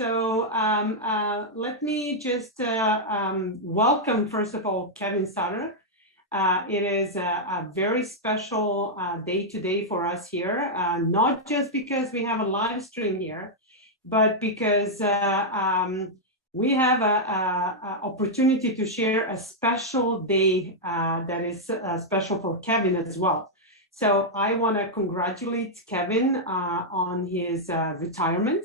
Let me just welcome, first of all, Kevin Sutter. It is a very special day today for us here, not just because we have a live stream here, but because we have an opportunity to share a special day that is special for Kevin as well. So I want to congratulate Kevin on his retirement.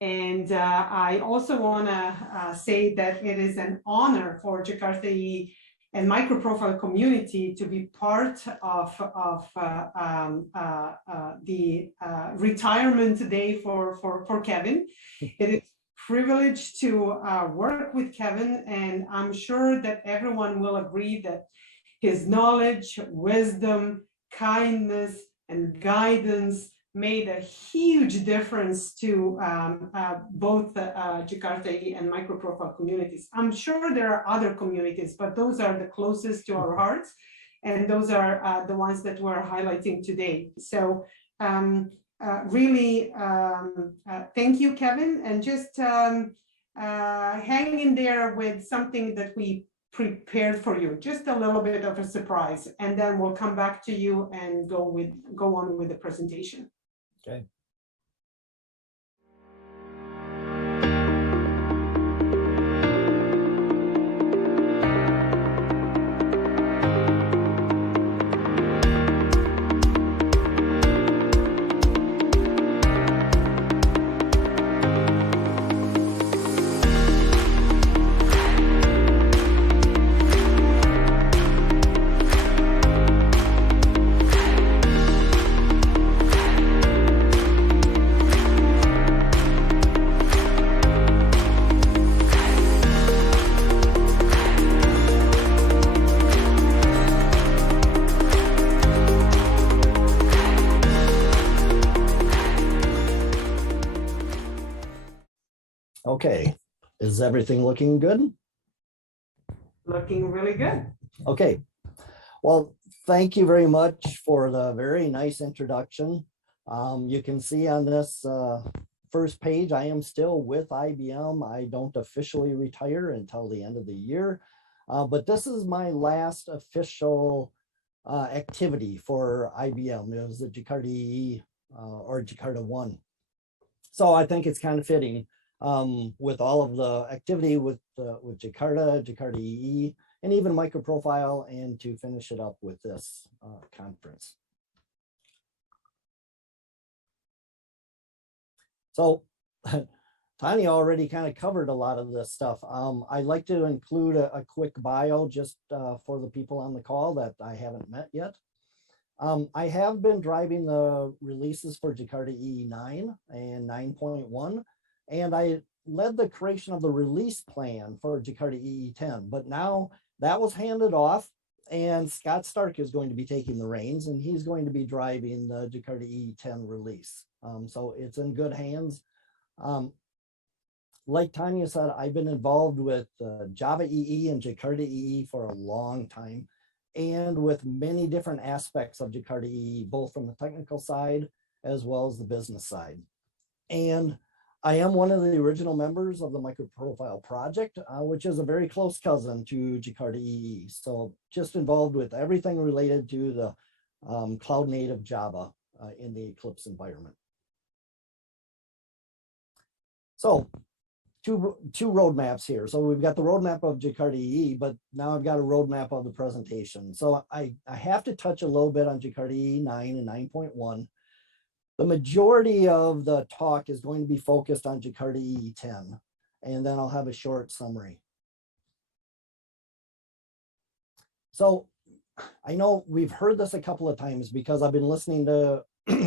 And I also want to say that it is an honor for Jakarta EE and microprofile community to be part of the retirement day for Kevin. It is a privilege to work with Kevin, and I'm sure that everyone will agree that his knowledge, wisdom, kindness, and guidance made a huge difference to both Jakarta EE and microprofile communities. I'm sure there are other communities, but those are the closest to our hearts, and those are the ones that we're highlighting today. So really, thank you, Kevin, and just hang in there with something that we prepared for you, just a little bit of a surprise, and then we'll come back to you and go on with the presentation. Okay. Okay, is everything looking good? Looking really good. Okay, well, thank you very much for the very nice introduction. You can see on this first page, I am still with IBM. I don't officially retire until the end of the year, but this is my last official activity for IBM. It was the Jakarta EE or JakartaOne. So I think it's kind of fitting. With all of the activity with Jakarta EE, and even microprofile, and to finish it up with this conference. So Tanya already kind of covered a lot of this stuff. I'd like to include a quick bio just for the people on the call that I haven't met yet. I have been driving the releases for Jakarta EE 9 and 9.1. And I led the creation of the release plan for Jakarta EE 10, but now that was handed off, and Scott Stark is going to be taking the reins, and he's going to be driving the Jakarta EE 10 release. So it's in good hands. Like Tanya said, I've been involved with Java EE and Jakarta EE for a long time, and with many different aspects of Jakarta EE, both from the technical side as well as the business side. And I am one of the original members of the microprofile project, which is a very close cousin to Jakarta EE. So just involved with everything related to the cloud native Java in the Eclipse environment. So two roadmaps here. So we've got the roadmap of Jakarta EE, but now I've got a roadmap of the presentation. So I have to touch a little bit on Jakarta EE 9 and 9.1. The majority of the talk is going to be focused on Jakarta EE 10, and then I'll have a short summary. So I know we've heard this a couple of times because I've been listening to,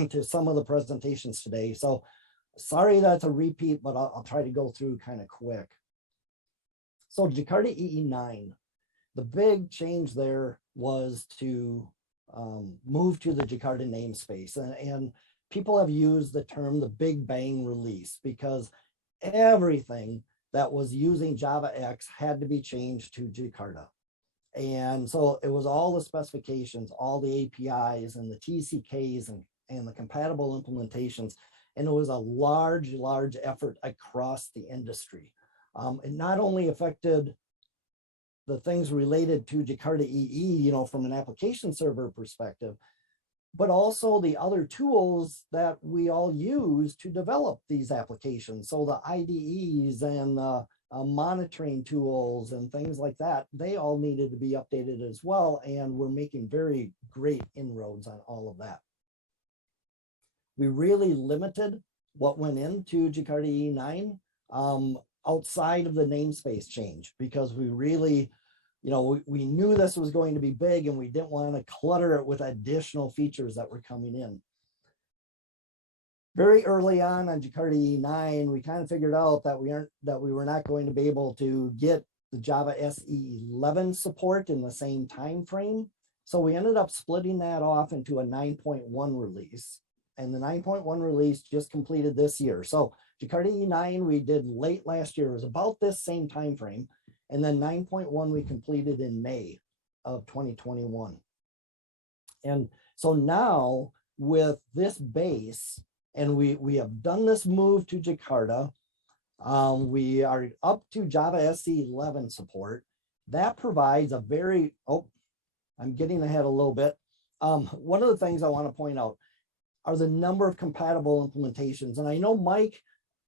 to some of the presentations today. So sorry that's a repeat, but I'll try to go through kind of quick. So Jakarta EE 9, the big change there was to move to the Jakarta namespace, and people have used the term the Big Bang release because everything that was using JavaX had to be changed to Jakarta. And so it was all the specifications, all the APIs and the TCKs and the compatible implementations. And it was a large effort across the industry. It not only affected the things related to Jakarta EE, from an application server perspective, but also the other tools that we all use to develop these applications. So the IDEs and monitoring tools and things like that, they all needed to be updated as well. And we're making very great inroads on all of that. We really limited what went into Jakarta EE9 outside of the namespace change, because we really, we knew this was going to be big and we didn't want to clutter it with additional features that were coming in. Very early on Jakarta EE9, we kind of figured out that we were not going to be able to get the Java SE 11 support in the same time frame. So we ended up splitting that off into a 9.1 release. And the 9.1 release just completed this year. So Jakarta EE9 we did late last year. It was about this same time frame. And then 9.1 we completed in May of 2021. And so now with this base, and we have done this move to Jakarta, we are up to Java SE 11 support. That provides a very, I'm getting ahead a little bit. One of the things I want to point out are the number of compatible implementations. And I know Mike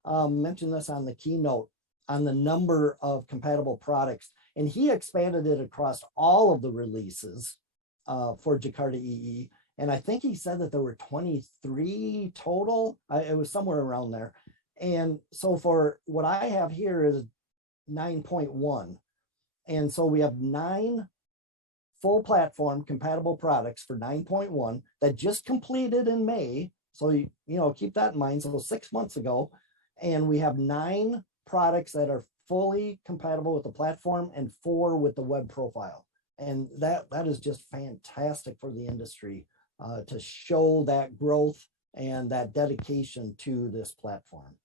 mentioned this on the keynote on the number of compatible products, and he expanded it across all of the releases for Jakarta EE. And I think he said that there were 23 total. It was somewhere around there. And so for what I have here is 9.1. And so we have 9 full platform compatible products for 9.1 that just completed in May. So, keep that in mind. So 6 months ago, and we have 9 products that are fully compatible with the platform and 4 with the web profile. And that is just fantastic for the industry to show that growth and that dedication to this platform.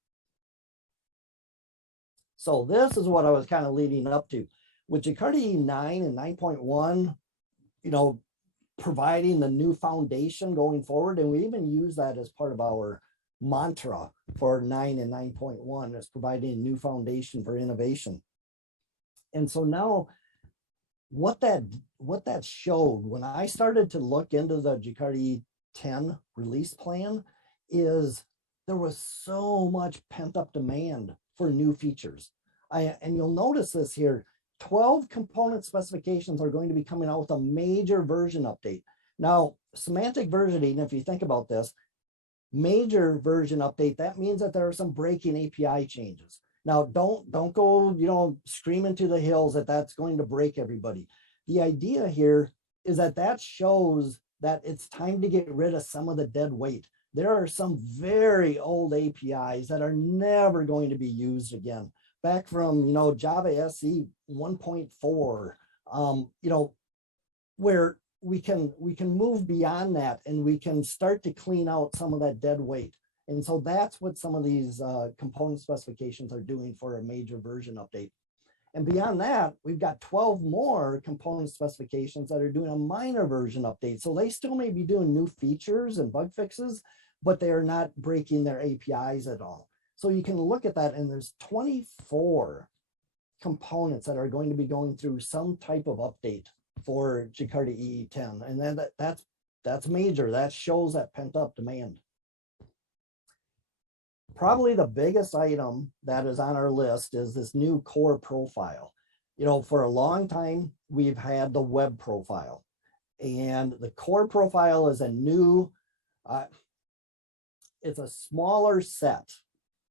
So this is what I was kind of leading up to. With Jakarta EE9 and 9.1, providing the new foundation going forward, and we even use that as part of our mantra for 9 and 9.1 is providing a new foundation for innovation. And so now what that showed when I started to look into the Jakarta EE10 release plan is there was so much pent-up demand for new features. And you'll notice this here, 12 component specifications are going to be coming out with a major version update. Now, semantic versioning, if you think about this, major version update, that means that there are some breaking API changes. Now, don't go, screaming to the hills that that's going to break everybody. The idea here is that shows that it's time to get rid of some of the dead weight. There are some very old APIs that are never going to be used again. Back from, Java SE 1.4, where we can move beyond that and we can start to clean out some of that dead weight. And so that's what some of these component specifications are doing for a major version update. And beyond that, we've got 12 more component specifications that are doing a minor version update. So they still may be doing new features and bug fixes, but they are not breaking their APIs at all. So you can look at that, and there's 24 components that are going to be going through some type of update for Jakarta EE10. And then that's major. That shows that pent-up demand. Probably the biggest item that is on our list is this new core profile. For a long time, we've had the web profile, and the core profile is a new, it's a smaller set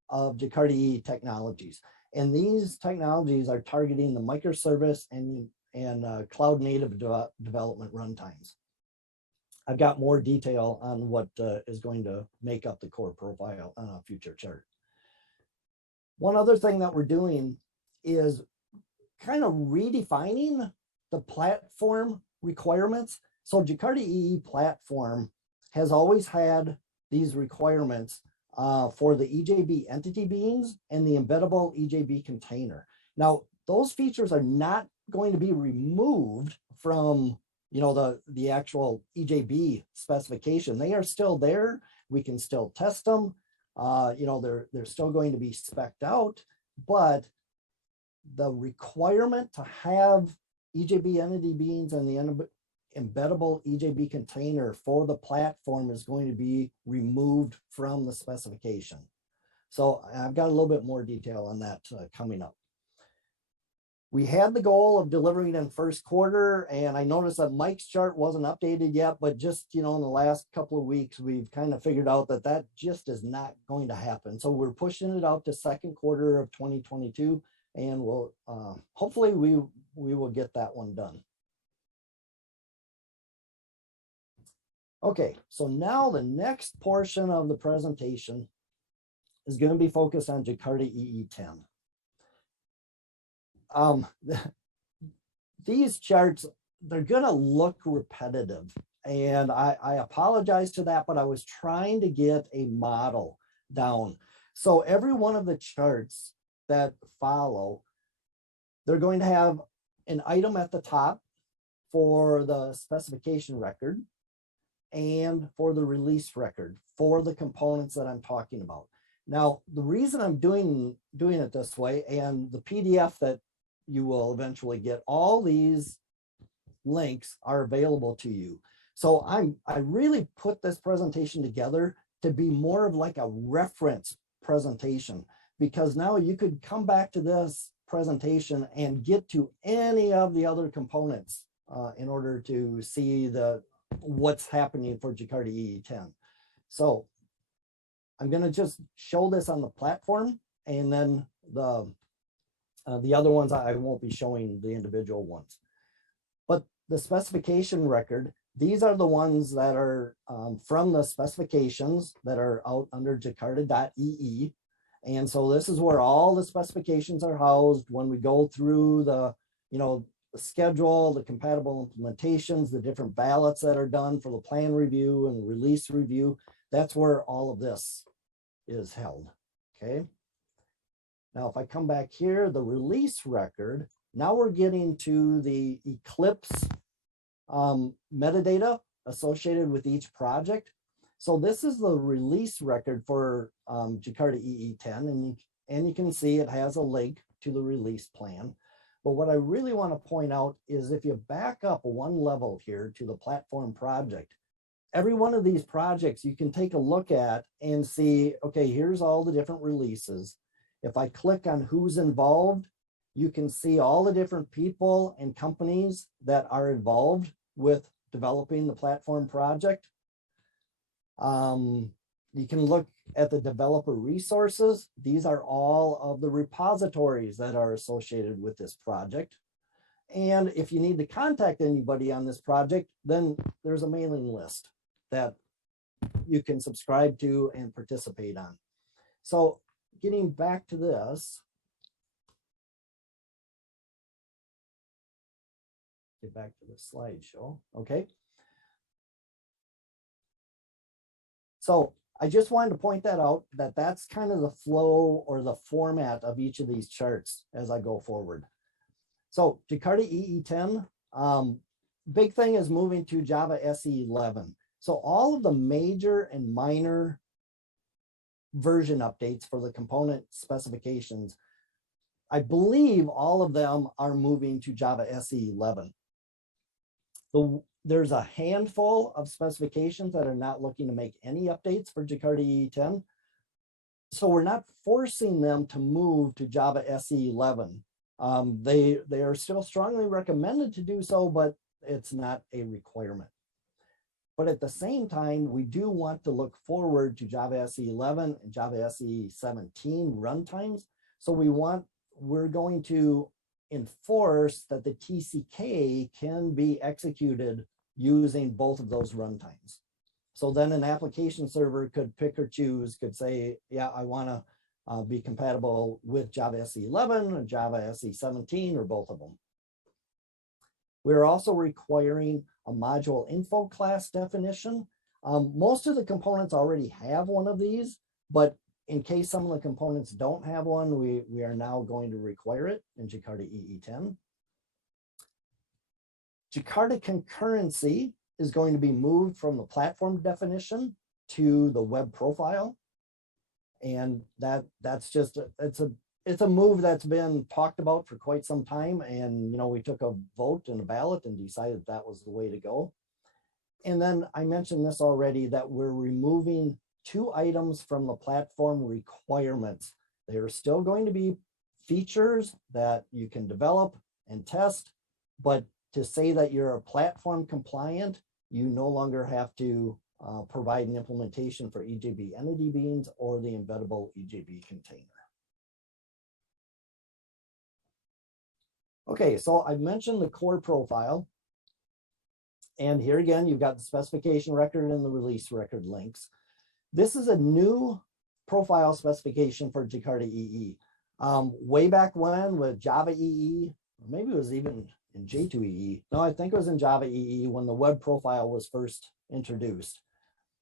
of Jakarta EE technologies. And these technologies are targeting the microservice and cloud native development runtimes. I've got more detail on what is going to make up the core profile on a future chart. One other thing that we're doing is kind of redefining the platform requirements. So Jakarta EE platform has always had these requirements for the EJB entity beans and the embeddable EJB container. Now, those features are not going to be removed from the actual EJB specification. They are still there. We can still test them. You know, they're still going to be spec'd out, but the requirement to have EJB entity beans and the embeddable EJB container for the platform is going to be removed from the specification. So I've got a little bit more detail on that coming up. We had the goal of delivering in first quarter, and I noticed that Mike's chart wasn't updated yet, but just, you know, in the last couple of weeks, we've kind of figured out that that just is not going to happen. So we're pushing it out to second quarter of 2022, and we'll hopefully we will get that one done. Okay, so now the next portion of the presentation is going to be focused on Jakarta EE10. These charts, they're going to look repetitive, and I apologize to that, but I was trying to get a model down. So every one of the charts that follow, they're going to have an item at the top for the specification record and for the release record for the components that I'm talking about. Now, the reason I'm doing it this way, and the PDF that you will eventually get, all these links are available to you. So I really put this presentation together to be more of like a reference presentation, because now you could come back to this presentation and get to any of the other components in order to see what's happening for Jakarta EE10. So I'm going to just show this on the platform, and then the other ones I won't be showing the individual ones. But the specification record, these are the ones that are from the specifications that are out under Jakarta.ee. And so this is where all the specifications are housed. When we go through the schedule, the compatible implementations, the different ballots that are done for the plan review and release review, that's where all of this is held, okay? Now, if I come back here, the release record, now we're getting to the Eclipse metadata associated with each project. So this is the release record for Jakarta EE10, and you can see it has a link to the release plan. But what I really want to point out is if you back up one level here to the platform project, every one of these projects you can take a look at and see, okay, here's all the different releases. If I click on who's involved, you can see all the different people and companies that are involved with developing the platform project. You can look at the developer resources. These are all of the repositories that are associated with this project. And if you need to contact anybody on this project, then there's a mailing list that you can subscribe to and participate on. So getting back to this, get back to the slideshow, okay? So I just wanted to point that out, that that's kind of the flow or the format of each of these charts as I go forward. So Jakarta EE10, big thing is moving to Java SE 11. So all of the major and minor version updates for the component specifications, I believe all of them are moving to Java SE 11. There's a handful of specifications that are not looking to make any updates for Jakarta EE10. So we're not forcing them to move to Java SE 11. They are still strongly recommended to do so, but it's not a requirement. But at the same time, we do want to look forward to Java SE 11 and Java SE 17 runtimes. So we're going to enforce that the TCK can be executed using both of those runtimes. So then an application server could pick or choose, could say, yeah, I want to be compatible with Java SE 11 or Java SE 17 or both of them. We're also requiring a module info class definition. Most of the components already have one of these, but in case some of the components don't have one, we are now going to require it in Jakarta EE10. Jakarta concurrency is going to be moved from the platform definition to the web profile. And that's just, it's a move that's been talked about for quite some time. And, we took a vote and a ballot and decided that was the way to go. And then I mentioned this already, that we're removing 2 items from the platform requirements. They are still going to be features that you can develop and test, but to say that you're a platform compliant, you no longer have to provide an implementation for EJB entity beans or the embeddable EJB container. Okay, so I mentioned the core profile. And here again, you've got the specification record and the release record links. This is a new profile specification for Jakarta EE. Way back when with Java EE, or maybe it was even in J2EE. No, I think it was in Java EE when the web profile was first introduced.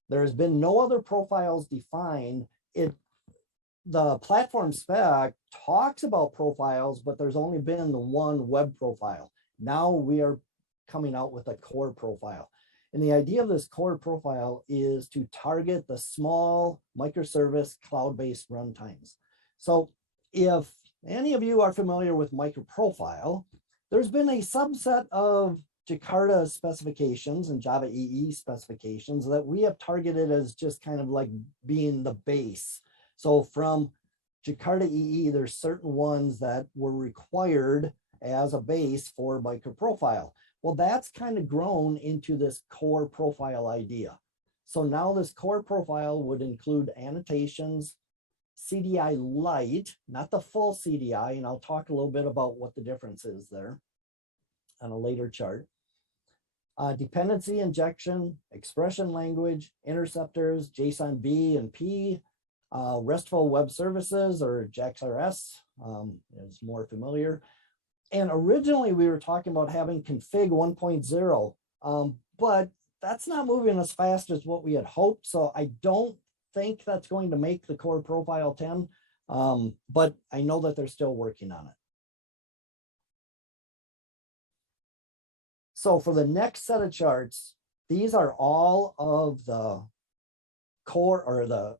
There has been no other profiles defined. The platform spec talks about profiles, but there's only been the one web profile. Now we are coming out with a core profile. And the idea of this core profile is to target the small microservice cloud-based runtimes. So if any of you are familiar with microprofile, there's been a subset of Jakarta specifications and Java EE specifications that we have targeted as just kind of like being the base. So from Jakarta EE, there's certain ones that were required as a base for microprofile. Well, that's kind of grown into this core profile idea. So now this core profile would include annotations, CDI Lite, not the full CDI, and I'll talk a little bit about what the difference is there on a later chart. Dependency injection, expression language, interceptors, JSON B and P, RESTful web services, or JAX-RS is more familiar. And originally we were talking about having config 1.0, but that's not moving as fast as what we had hoped. So I don't think that's going to make the core profile 10, but I know that they're still working on it. So for the next set of charts, these are all of the core or the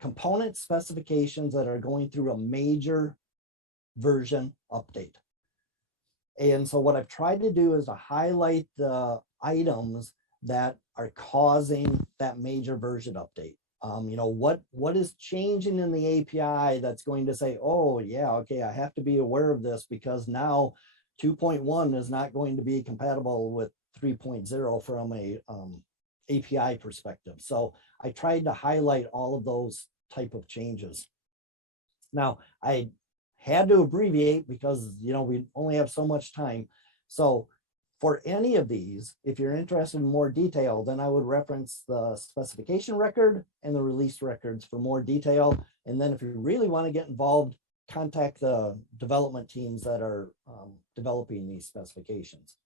component specifications that are going through a major version update. And so what I've tried to do is to highlight the items that are causing that major version update. What is changing in the API that's going to say, oh yeah, okay, I have to be aware of this because now 2.1 is not going to be compatible with 3.0 from a API perspective. So I tried to highlight all of those type of changes. Now I had to abbreviate because we only have so much time. So for any of these, if you're interested in more detail, then I would reference the specification record and the release records for more detail. And then if you really want to get involved, contact the development teams that are developing these specifications.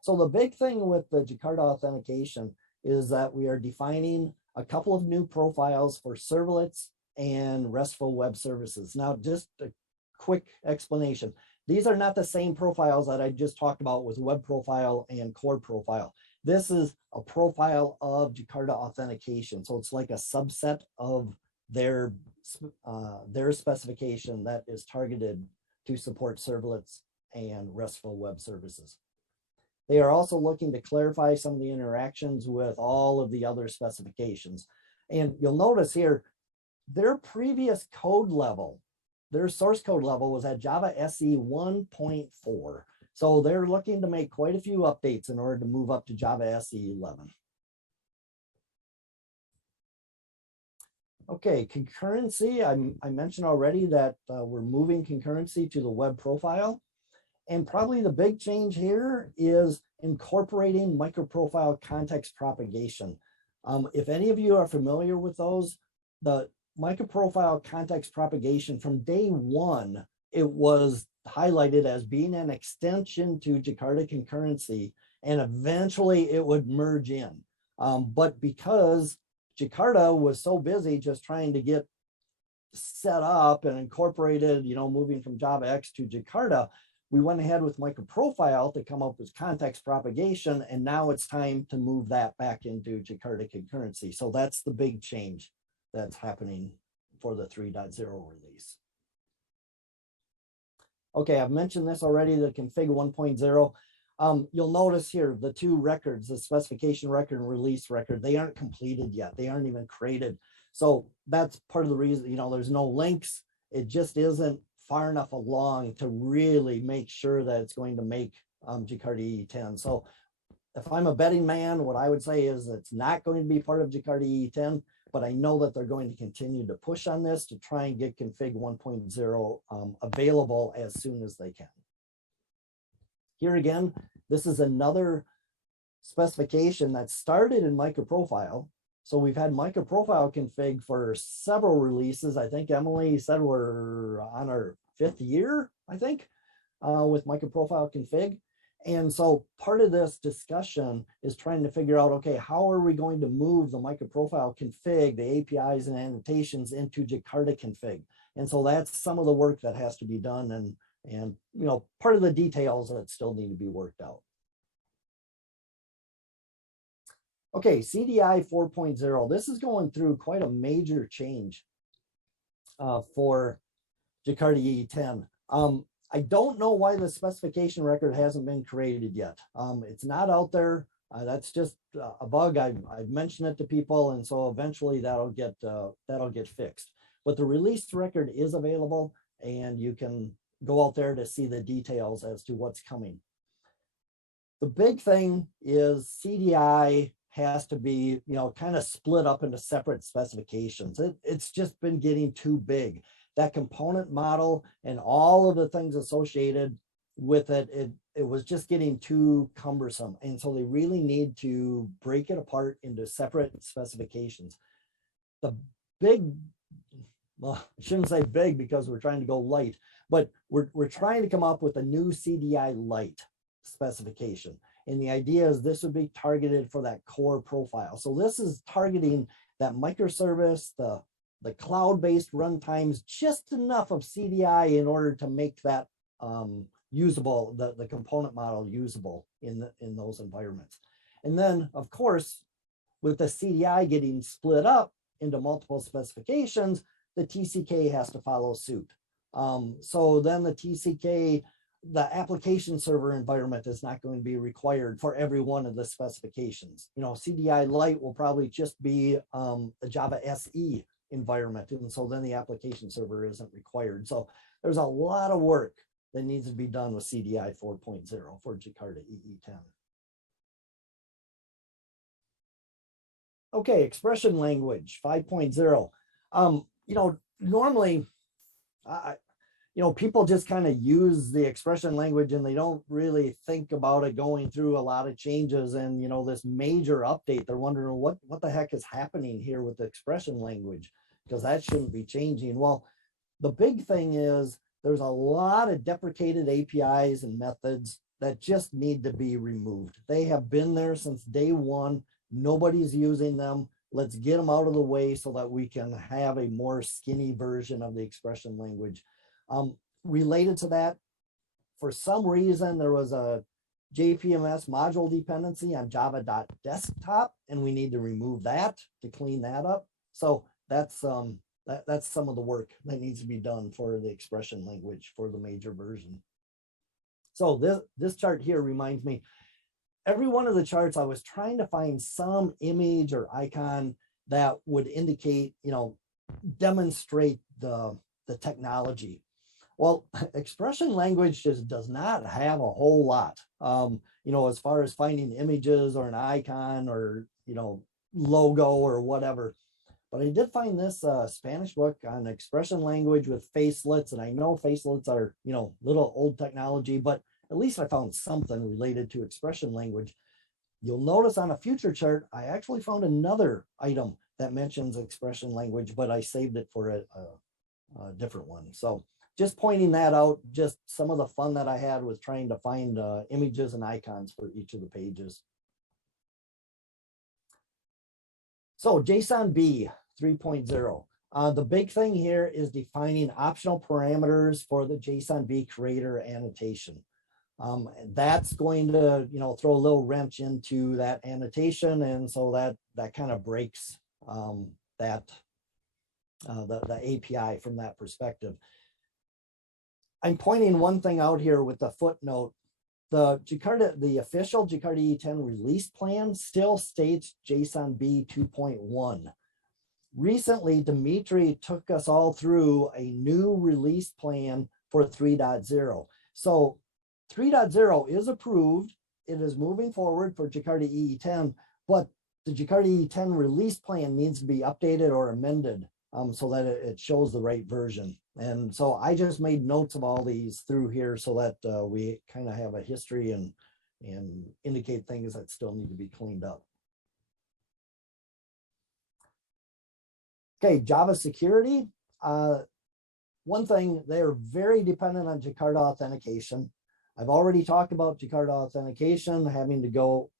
So the big thing with the Jakarta authentication is that we are defining a couple of new profiles for servlets and RESTful web services. Now, just a quick explanation. These are not the same profiles that I just talked about with web profile and core profile. This is a profile of Jakarta authentication. So it's like a subset of their specification that is targeted to support servlets and RESTful web services. They are also looking to clarify some of the interactions with all of the other specifications. And you'll notice here, their previous code level, their source code level was at Java SE 1.4. So they're looking to make quite a few updates in order to move up to Java SE 11. Okay, concurrency. I mentioned already that we're moving concurrency to the web profile. And probably the big change here is incorporating microprofile context propagation. If any of you are familiar with those, the microprofile context propagation from day one, it was highlighted as being an extension to Jakarta concurrency, and eventually it would merge in. But because Jakarta was so busy just trying to get set up and incorporated, moving from Java X to Jakarta, we went ahead with microprofile to come up with context propagation, and now it's time to move that back into Jakarta concurrency. So that's the big change that's happening for the 3.0 release. Okay, I've mentioned this already, the config 1.0. You'll notice here the two records, the specification record and release record, they aren't completed yet. They aren't even created. So that's part of the reason, you know, there's no links. It just isn't far enough along to really make sure that it's going to make Jakarta EE 10. So if I'm a betting man, what I would say is it's not going to be part of Jakarta EE 10, but I know that they're going to continue to push on this to try and get config 1.0 available as soon as they can. Here again, this is another specification that started in microprofile. So we've had microprofile config for several releases. I think Emily said we're on our 5th year, I think, with microprofile config. And so part of this discussion is trying to figure out, okay, how are we going to move the microprofile config, the APIs and annotations into Jakarta config? And so that's some of the work that has to be done, and you know, part of the details that still need to be worked out. Okay, CDI 4.0. This is going through quite a major change for Jakarta EE 10. I don't know why the specification record hasn't been created yet. It's not out there. That's just a bug. I've mentioned it to people, and so eventually that'll get fixed. But the release record is available, and you can go out there to see the details as to what's coming. The big thing is CDI has to be, you know, kind of split up into separate specifications. It's just been getting too big. That component model and all of the things associated with it, it was just getting too cumbersome. And so they really need to break it apart into separate specifications. The big, well, I shouldn't say big because we're trying to go light, but we're trying to come up with a new CDI light specification. And the idea is this would be targeted for that core profile. So this is targeting that microservice, the cloud-based runtimes, just enough of CDI in order to make that usable, the component model usable in those environments. And then, of course, with the CDI getting split up into multiple specifications, the TCK has to follow suit. So then the TCK, the application server environment is not going to be required for every one of the specifications. You know, CDI Lite will probably just be a Java SE environment, and so then the application server isn't required. So there's a lot of work that needs to be done with CDI 4.0 for Jakarta EE 10. Okay, expression language 5.0. You know, normally, you know, people just kind of use the expression language and they don't really think about it going through a lot of changes. And, you know, this major update, they're wondering what the heck is happening here with the expression language, because that shouldn't be changing. Well, the big thing is there's a lot of deprecated APIs and methods that just need to be removed. They have been there since day one. Nobody's using them. Let's get them out of the way so that we can have a more skinny version of the expression language. Related to that, for some reason, there was a JPMS module dependency on java.desktop, and we need to remove that to clean that up. So that's some of the work that needs to be done for the expression language for the major version. So this chart here reminds me, every one of the charts I was trying to find some image or icon that would indicate, you know, demonstrate the technology. Well, expression language just does not have a whole lot, you know, as far as finding images or an icon or, you know, logo or whatever. But I did find this Spanish book on expression language with facelets. And I know facelets are, you know, little old technology, but at least I found something related to expression language. You'll notice on a future chart, I actually found another item that mentions expression language, but I saved it for a different one. So just pointing that out, just some of the fun that I had with trying to find images and icons for each of the pages. So JSON-B 3.0. The big thing here is defining optional parameters for the JSON-B creator annotation. That's going to, you know, throw a little wrench into that annotation, and so that kind of breaks that the API from that perspective. I'm pointing one thing out here with the footnote. The official Jakarta EE10 release plan still states JSON B 2.1. Recently, Dimitri took us all through a new release plan for 3.0. So 3.0 is approved. It is moving forward for Jakarta EE10, but the Jakarta EE10 release plan needs to be updated or amended so that it shows the right version. And so I just made notes of all these through here so that we kind of have a history and indicate things that still need to be cleaned up. Okay, Java security. One thing, they're very dependent on Jakarta authentication. I've already talked about Jakarta authentication having to go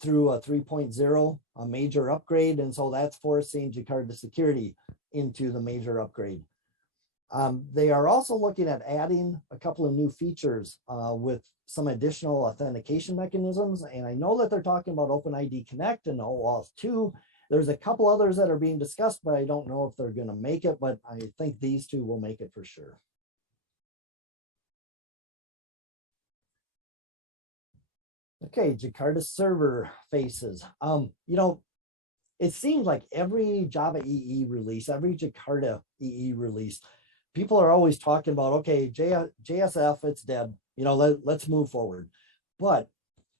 through a 3.0, a major upgrade, and so that's forcing Jakarta security into the major upgrade. They are also looking at adding a couple of new features with some additional authentication mechanisms, and I know that they're talking about OpenID Connect and OAuth 2. There's a couple others that are being discussed, but I don't know if they're going to make it, but I think these two will make it for sure. Okay, Jakarta server faces. You know, it seems like every Java EE release, every Jakarta EE release, people are always talking about, okay, JSF, it's dead. You know, let's move forward. But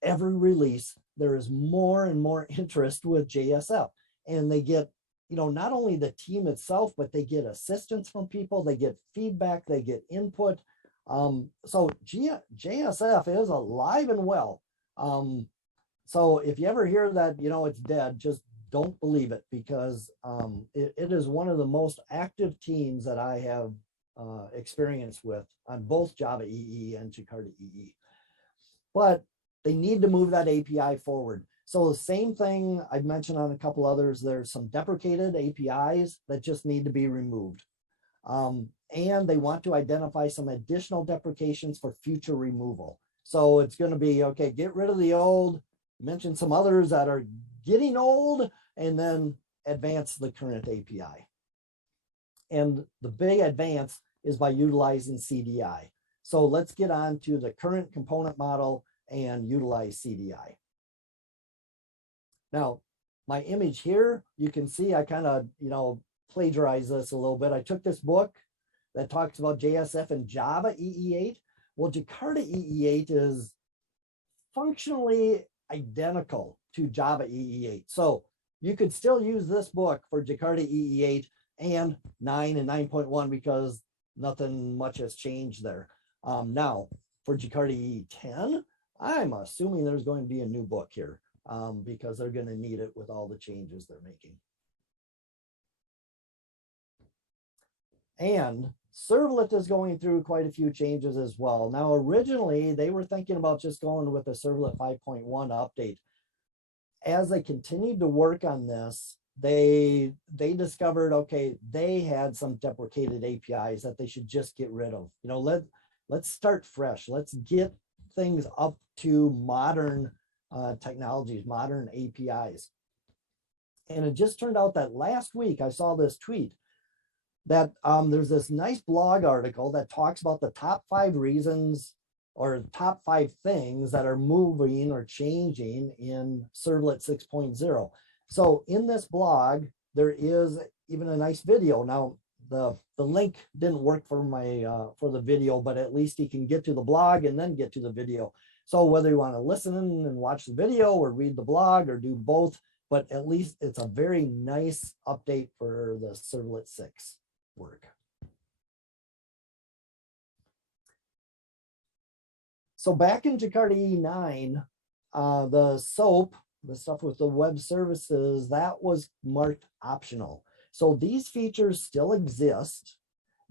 every release, there is more and more interest with JSF. And they get, you know, not only the team itself, but they get assistance from people, they get feedback, they get input. So JSF is alive and well. So if you ever hear that, you know, it's dead, just don't believe it, because it is one of the most active teams that I have experience with on both Java EE and Jakarta EE. But they need to move that API forward. So the same thing I've mentioned on a couple others, there's some deprecated APIs that just need to be removed. And they want to identify some additional deprecations for future removal. So it's going to be, okay, get rid of the old, mention some others that are getting old, and then advance the current API. And the big advance is by utilizing CDI. So let's get on to the current component model and utilize CDI. Now, my image here, you can see I kind of, you know, plagiarized this a little bit. I took this book that talks about JSF and Java EE8. Well, Jakarta EE8 is functionally identical to Java EE8. So you could still use this book for Jakarta EE8 and 9 and 9.1 because nothing much has changed there. Now, for Jakarta EE10, I'm assuming there's going to be a new book here because they're going to need it with all the changes they're making. And Servlet is going through quite a few changes as well. Now, originally, they were thinking about just going with the Servlet 5.1 update. As they continued to work on this, they discovered, okay, they had some deprecated APIs that they should just get rid of. You know, let's start fresh. Let's get things up to modern technologies, modern APIs. And it just turned out that last week I saw this tweet that there's this nice blog article that talks about the top 5 reasons or top 5 things that are moving or changing in Servlet 6.0. So in this blog, there is even a nice video. Now, the link didn't work for my for the video, but at least you can get to the blog and then get to the video. So whether you want to listen and watch the video or read the blog or do both, but at least it's a very nice update for the Servlet 6 work. So back in Jakarta E9, the SOAP, the stuff with the web services, that was marked optional. So these features still exist,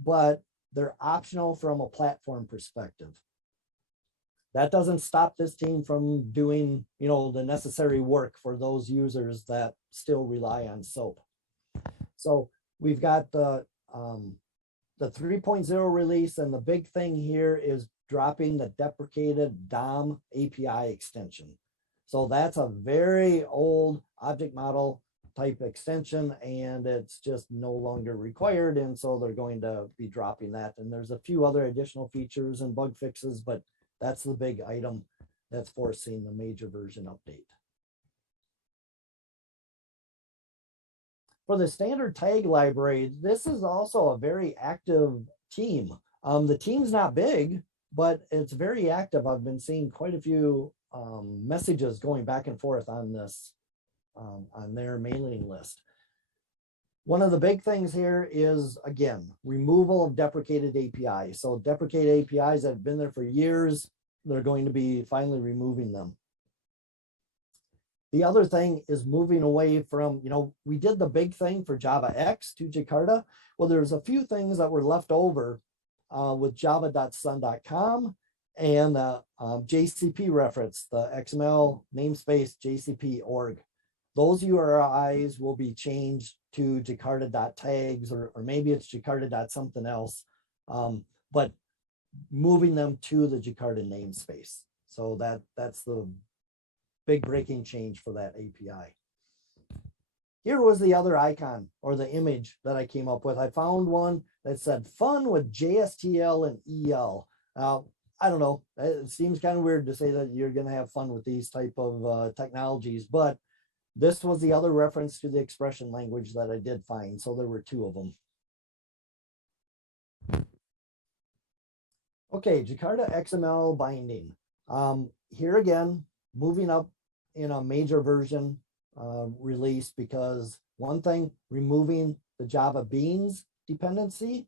but they're optional from a platform perspective. That doesn't stop this team from doing, you know, the necessary work for those users that still rely on SOAP. So we've got the 3.0 release, and the big thing here is dropping the deprecated DOM API extension. So that's a very old object model type extension, and it's just no longer required. And so they're going to be dropping that. And there's a few other additional features and bug fixes, but that's the big item that's forcing the major version update. For the standard tag library, this is also a very active team. The team's not big, but it's very active. I've been seeing quite a few messages going back and forth on this, on their mailing list. One of the big things here is, again, removal of deprecated APIs. So deprecated APIs that have been there for years, they're going to be finally removing them. The other thing is moving away from, we did the big thing for Java X to Jakarta. Well, there's a few things that were left over with java.sun.com and the JCP reference, the XML namespace JCP org. Those URIs will be changed to Jakarta.tags, or maybe it's Jakarta something else, but moving them to the Jakarta namespace. So that's the big breaking change for that API. Here was the other icon or the image that I came up with. I found one that said fun with JSTL and EL. Now, I don't know, it seems kind of weird to say that you're going to have fun with these type of technologies, but this was the other reference to the expression language that I did find. So there were two of them. Okay, Jakarta XML binding. Here again, moving up in a major version release, because one thing, removing the Java Beans dependency,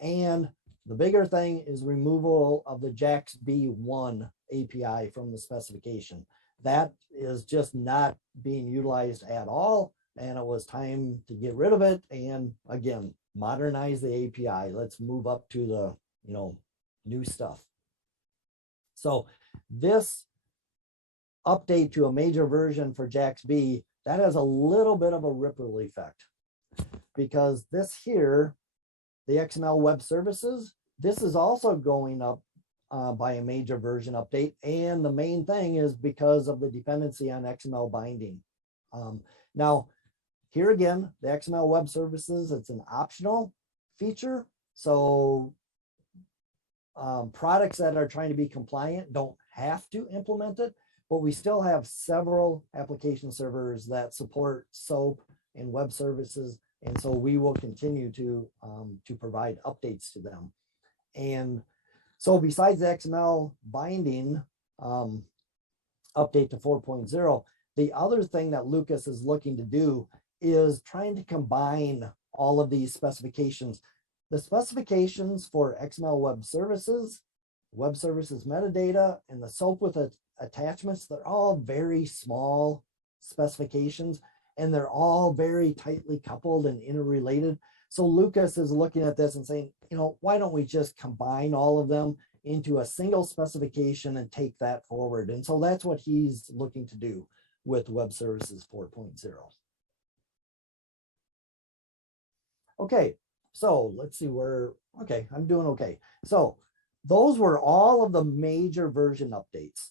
and the bigger thing is removal of the JaxB1 API from the specification. That is just not being utilized at all, and it was time to get rid of it. And again, modernize the API. Let's move up to the new stuff. So this update to a major version for JaxB, that has a little bit of a ripple effect, because this here, the XML web services, this is also going up by a major version update. And the main thing is because of the dependency on XML binding. Now, here again, the XML web services, it's an optional feature. So products that are trying to be compliant don't have to implement it, but we still have several application servers that support SOAP and web services. And so we will continue to provide updates to them. And so besides the XML binding update to 4.0, the other thing that Lucas is looking to do is trying to combine all of these specifications. The specifications for XML web services metadata, and the SOAP with attachments, they're all very small specifications, and they're all very tightly coupled and interrelated. So Lucas is looking at this and saying, why don't we just combine all of them into a single specification and take that forward? And so that's what he's looking to do with Web Services 4.0. Okay, so let's see where, okay, I'm doing okay. So those were all of the major version updates.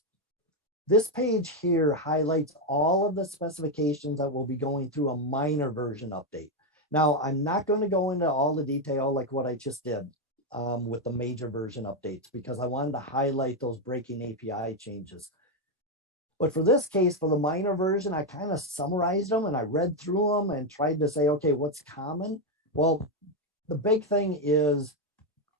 This page here highlights all of the specifications that will be going through a minor version update. Now, I'm not going to go into all the detail like what I just did with the major version updates, because I wanted to highlight those breaking API changes. But for this case, for the minor version, I kind of summarized them and I read through them and tried to say, okay, what's common? Well, the big thing is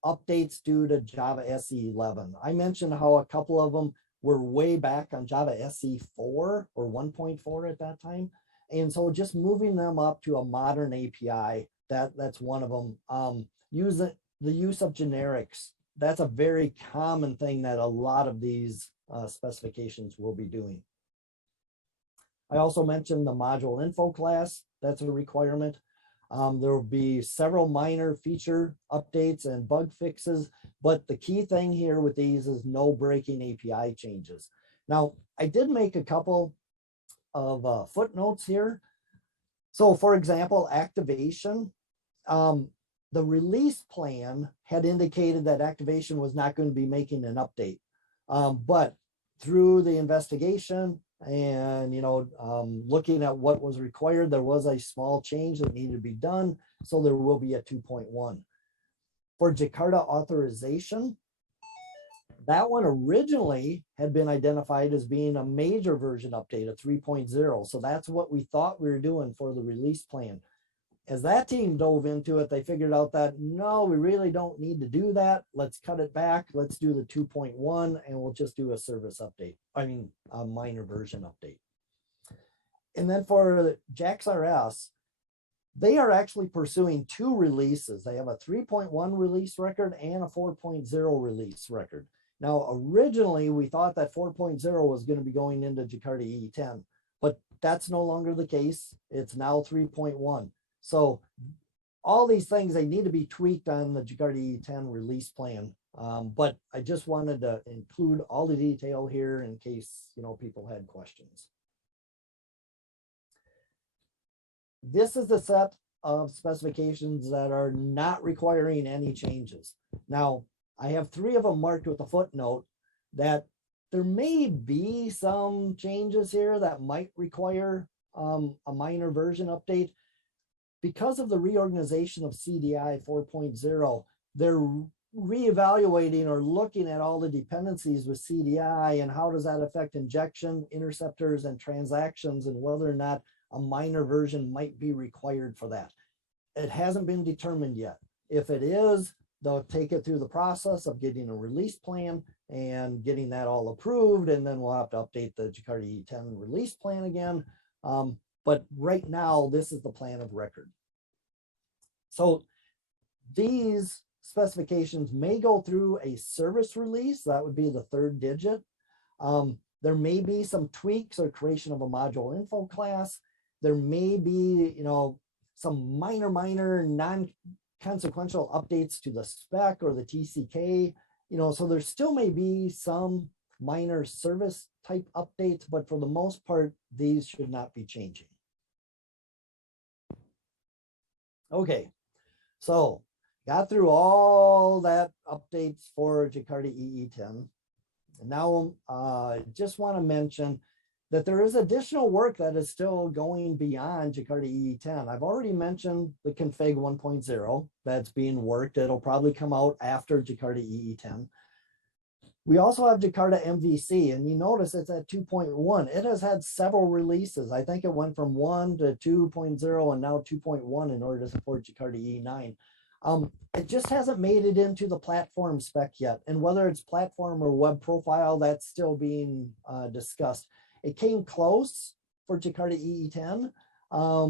updates due to Java SE 11. I mentioned how a couple of them were way back on Java SE 4 or 1.4 at that time. And so just moving them up to a modern API, that's one of them. The use of generics, that's a very common thing that a lot of these specifications will be doing. I also mentioned the module info class, that's a requirement. There will be several minor feature updates and bug fixes, but the key thing here with these is no breaking API changes. Now, I did make a couple of footnotes here. So for example, activation, the release plan had indicated that activation was not going to be making an update. But through the investigation, and looking at what was required, there was a small change that needed to be done, so there will be a 2.1. For Jakarta authorization, that one originally had been identified as being a major version update, a 3.0. So that's what we thought we were doing for the release plan. As that team dove into it, they figured out that, no, we really don't need to do that. Let's cut it back. Let's do the 2.1 and we'll just do a service update. I mean, a minor version update. And then for JaxRS, they are actually pursuing 2 releases. They have a 3.1 release record and a 4.0 release record. Now, originally, we thought that 4.0 was going to be going into Jakarta EE10, but that's no longer the case. It's now 3.1. So all these things, they need to be tweaked on the Jakarta EE10 release plan. But I just wanted to include all the detail here in case, people had questions. This is the set of specifications that are not requiring any changes. Now, I have 3 of them marked with a footnote that there may be some changes here that might require a minor version update. Because of the reorganization of CDI 4.0, they're reevaluating or looking at all the dependencies with CDI and how does that affect injection, interceptors, and transactions, and whether or not a minor version might be required for that. It hasn't been determined yet. If it is, they'll take it through the process of getting a release plan and getting that all approved, and then we'll have to update the Jakarta EE10 release plan again. But right now, this is the plan of record. So these specifications may go through a service release. That would be the 3rd digit. There may be some tweaks or creation of a module info class. There may be, some minor non-consequential updates to the spec or the TCK, so there still may be some minor service type updates, but for the most part, these should not be changing. Okay, so got through all that updates for Jakarta EE10. And now I just want to mention that there is additional work that is still going beyond Jakarta EE10. I've already mentioned the config 1.0 that's being worked. It'll probably come out after Jakarta EE10. We also have Jakarta MVC, and you notice it's at 2.1. It has had several releases. I think it went from 1 to 2.0 and now 2.1 in order to support Jakarta EE9. It just hasn't made it into the platform spec yet. And whether it's platform or web profile, that's still being discussed. It came close for Jakarta EE10,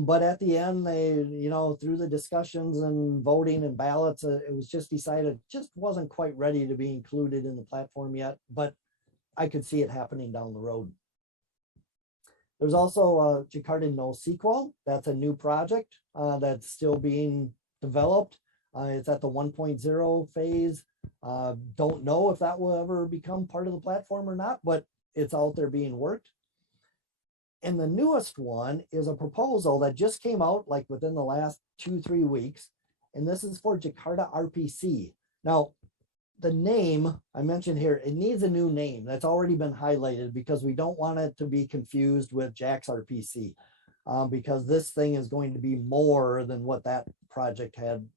but at the end, they, through the discussions and voting and ballots, it was just decided it just wasn't quite ready to be included in the platform yet, but I could see it happening down the road. There's also Jakarta NoSQL. That's a new project that's still being developed. It's at the 1.0 phase. Don't know if that will ever become part of the platform or not, but it's out there being worked. And the newest one is a proposal that just came out like within the last 2-3 weeks. And this is for Jakarta RPC. Now, the name I mentioned here, it needs a new name. That's already been highlighted because we don't want it to be confused with JAX RPC. Because this thing is going to be more than what that project had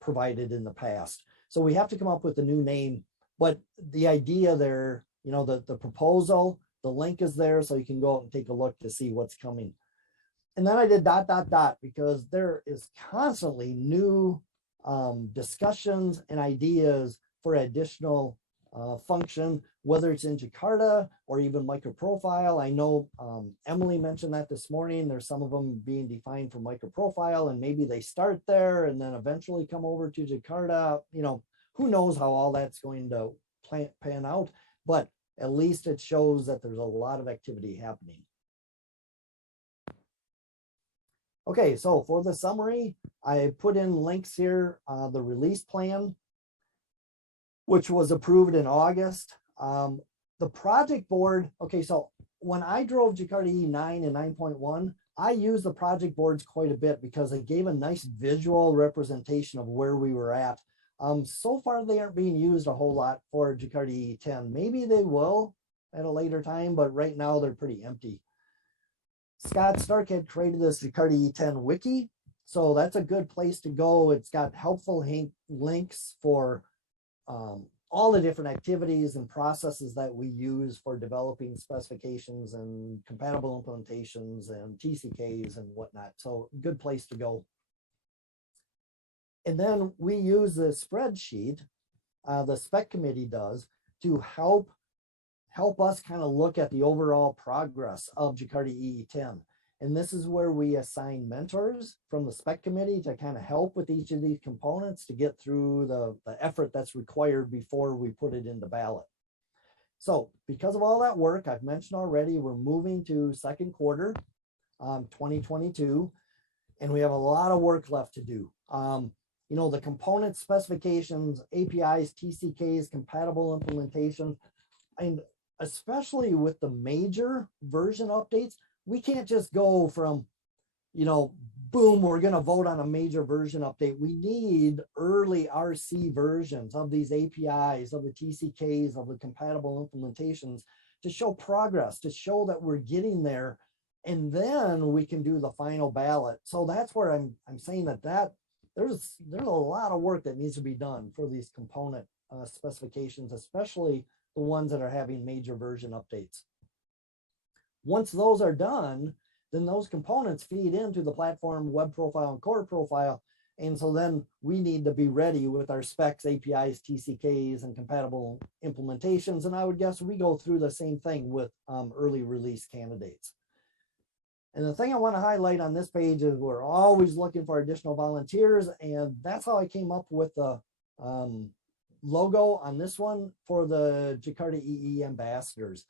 provided in the past. So we have to come up with a new name, but the idea there, the proposal, the link is there, so you can go out and take a look to see what's coming. And then I did ... because there is constantly new discussions and ideas for additional function, whether it's in Jakarta or even microprofile. I know Emily mentioned that this morning. There's some of them being defined for microprofile, and maybe they start there and then eventually come over to Jakarta. Who knows how all that's going to pan out, but at least it shows that there's a lot of activity happening. Okay, so for the summary, I put in links here, the release plan, which was approved in August. The project board, okay, so when I drove Jakarta EE9 and 9.1, I used the project boards quite a bit because it gave a nice visual representation of where we were at. So far, they aren't being used a whole lot for Jakarta EE10. Maybe they will at a later time, but right now they're pretty empty. Scott Stark had created this Jakarta E10 wiki, so that's a good place to go. It's got helpful links for all the different activities and processes that we use for developing specifications and compatible implementations and TCKs and whatnot. So good place to go. And then we use the spreadsheet, the spec committee does, to help us kind of look at the overall progress of Jakarta EE10. And this is where we assign mentors from the spec committee to kind of help with each of these components to get through the effort that's required before we put it into ballot. So because of all that work I've mentioned already, we're moving to second quarter 2022, and we have a lot of work left to do. You know, the component specifications, APIs, TCKs, compatible implementations, and especially with the major version updates, we can't just go from, you know, boom, we're going to vote on a major version update. We need early RC versions of these APIs, of the TCKs, of the compatible implementations to show progress, to show that we're getting there. And then we can do the final ballot. So that's where I'm saying that there's a lot of work that needs to be done for these component specifications, especially the ones that are having major version updates. Once those are done, then those components feed into the platform web profile and core profile. And so then we need to be ready with our specs, APIs, TCKs, and compatible implementations. And I would guess we go through the same thing with early release candidates. And the thing I want to highlight on this page is we're always looking for additional volunteers. And that's how I came up with the logo on this one for the Jakarta EE ambassadors.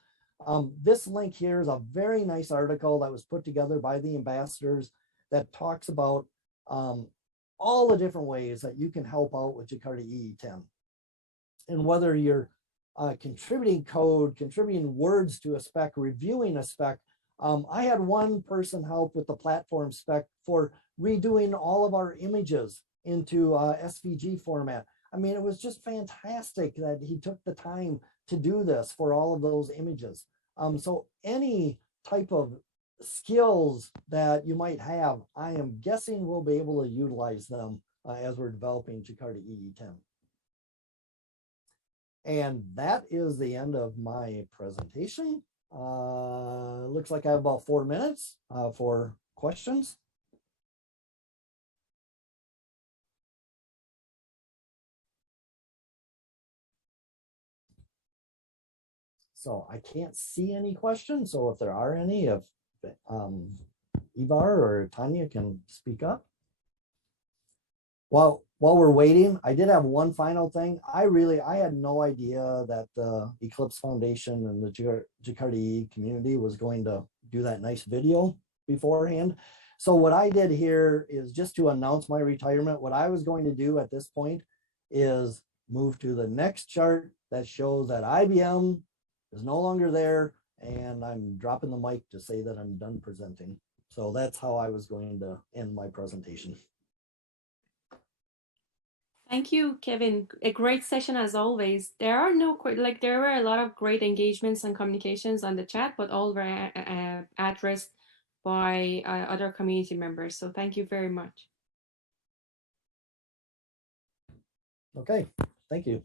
This link here is a very nice article that was put together by the ambassadors that talks about all the different ways that you can help out with Jakarta EE10. And whether you're contributing code, contributing words to a spec, reviewing a spec. I had one person help with the platform spec for redoing all of our images into SVG format. I mean, it was just fantastic that he took the time to do this for all of those images. So any type of skills that you might have, I am guessing we'll be able to utilize them as we're developing Jakarta EE10. And that is the end of my presentation. Looks like I have about 4 minutes for questions. So I can't see any questions. So if there are any, if Ivar or Tanya can speak up. Well, while we're waiting, I did have one final thing. I had no idea that the Eclipse Foundation and the Jakarta EE community was going to do that nice video beforehand. So what I did here is just to announce my retirement. What I was going to do at this point is move to the next chart that shows that IBM is no longer there, and I'm dropping the mic to say that I'm done presenting. So that's how I was going to end my presentation. Thank you, Kevin. A great session as always. There were a lot of great engagements and communications on the chat, but all were addressed by other community members. So thank you very much. Okay, thank you.